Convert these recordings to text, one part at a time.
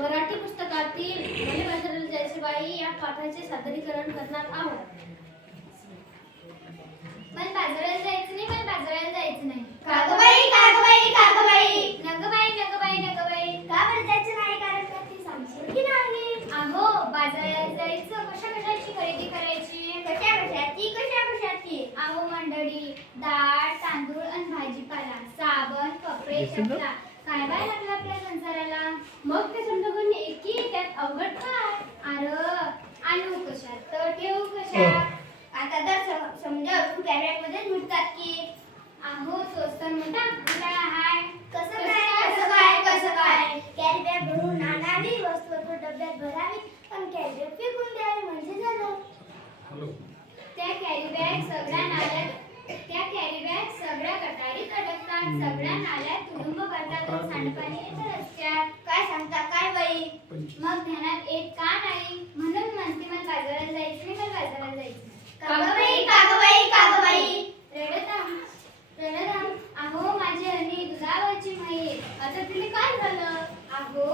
मराठी पुस्तकातील मले बाजाराला जायचे बाई या पाठाचे सादरीकरण करणार आहोत. मला बाजाराला जायचं नाही, मला बाजाराला जायचं नाही. कागबाई कागबाई कागबाई नगबाई नगबाई नगबाई. का बरं जायचं नाही? कारण का ती सांगशील की नाही? अहो बाजाराला जायचं, कशा कशाची खरेदी करायची? कशा कशाची कशा कशाची? अहो मंडळी, डाळ तांदूळ आणि भाजीपाला, साबण कपडे चपला, काय बाय लागलं आपल्या संसाराला. मग ते समजा कोणी एकी त्यात अवघड काय? अरे आणू कशात तर ठेवू कशात? आता तर समजा तू कॅरेट मध्ये मिळतात की. अहो तोच तर मोठा घोटाळा हाय. कसं काय कसं काय कसं काय? कॅरी बॅग भरून आणावी, वस्तू डब्यात भरावी आणि कॅरी बॅग फेकून द्यावी म्हणजे झालं. त्या कॅरी बॅग सगळ्या गटारीत अडकतात, सगळ्या नाल्यात तुडुंब भरतात आणि सांडपाणी येतं रस्त्यात. काय सांगता काय बाई? मग ध्यानात येत का नाही? म्हणून म्हणते मला बाजाराला जायचं नाही, मला बाजाराला जायचं नाही. कागबाई कागबाई कागबाई. रडताम अहो माझी हरणी दुधावरची म्हैस. आता तिला काय झालं? अहो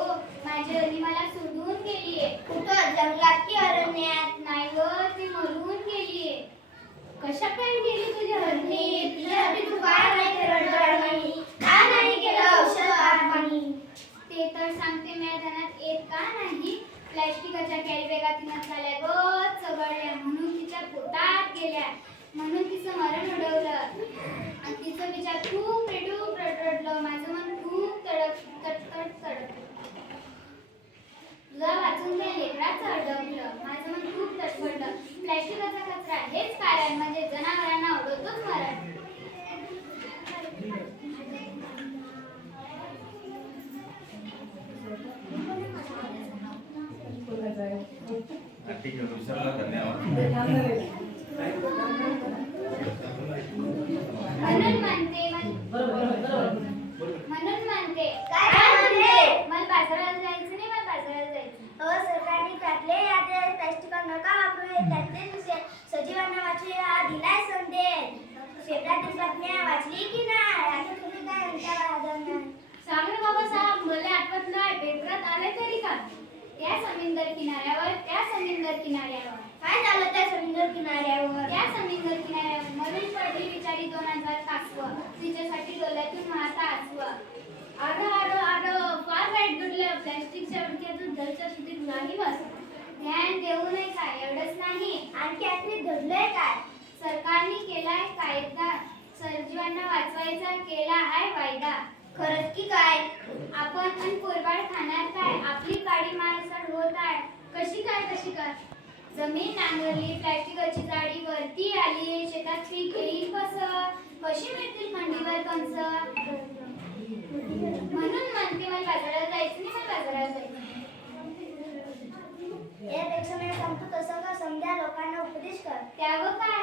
माझी हरणी मला सोडून गेलीये. कुठं जंगलात की अरण्यात? नाही व ती मरून गेलीये. कशा काय गेली तुझी हरणी? तुझ्यासाठी तू काय नाही केलं डरणी? का नाही केलं औषध पाणी? ते तर सांगते मी ध्यानात येत का नाही? प्लॅस्टिकच्या कॅरी बॅगा तिनं झाल्या गच चघळल्या, म्हणून तिच्या पोटात गेल्या, म्हणून तिचं मरण उडवलं. आणि तिचं विचार खूप रडरडलं. माझं मन खूप तडकलं. तुला वाचून त्या लेकराचं अडवलं. माझं मन खूप तडफडलं. प्लॅस्टिकचा कचरा हेच कारण म्हणजे जनावरांना उडवतोच मरण. ठीक आहे, धन्यवाद. म्हणून म्हणते काय म्हणते? मला बाजाराला जायचं नाही, मला बाजाराला जायचं. सरकारने टाकले आता प्लॅस्टिक नका वापरू. त्यातले सजीवांना वाचूया दिलाय संदेश. शेतातील बातम्या वाचली की नाही? आता तुम्ही काय म्हणता? सांग रे बाबा साहेब, मला आठवत नाही. पेपरात आले तरी का? त्या समुद्र किनाऱ्यावर काय झालं त्या समुद्र किनाऱ्यावर? मरून पडली बिचारी 2000 कासवं. तिच्यासाठी डोळ्यातून वाहता आसवं. आडो फार वाईट घडलं. प्लॅस्टिकच्या विळख्यातून जलचर सुधीर नाही वाचत. ध्यान देऊ नये काय? एवढंच नाही, आणखी आखरी घडलंय काय? सरकारने केलाय कायदा, सजीवांना वाचवायचा केला आहे वायदा. खरंच की काय? आपण अन कोरबाड खाणार काय? आपली काडी माणसं होत आहे. कशी काय? जमीन नांगरली, प्लॅस्टिकची जाळी वरती आली, शेतात पीक येईल कसं? कशी मिळतील खंडीवर कंस? म्हणून म्हणते मला बाजाराला जायचं नाही, मला बाजाराला जायचं नाही. यापेक्षा मी सांगतो तसं का समजा लोकांना उपदेश कर. त्यावर काय?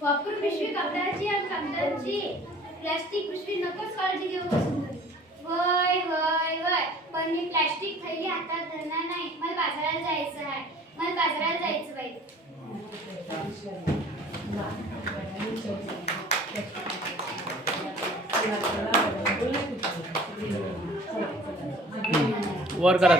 वापरू पिशवी कापडाची आणि कागदाची. प्लॅस्टिक पिशवी नकोच काळजी घेऊ बसून घरी. वय पण मी प्लॅस्टिक थैली हातात धरणार नाही. मला बाजाराला जायचं आहे, मला बाजाराला जायचं बाई. वर करा.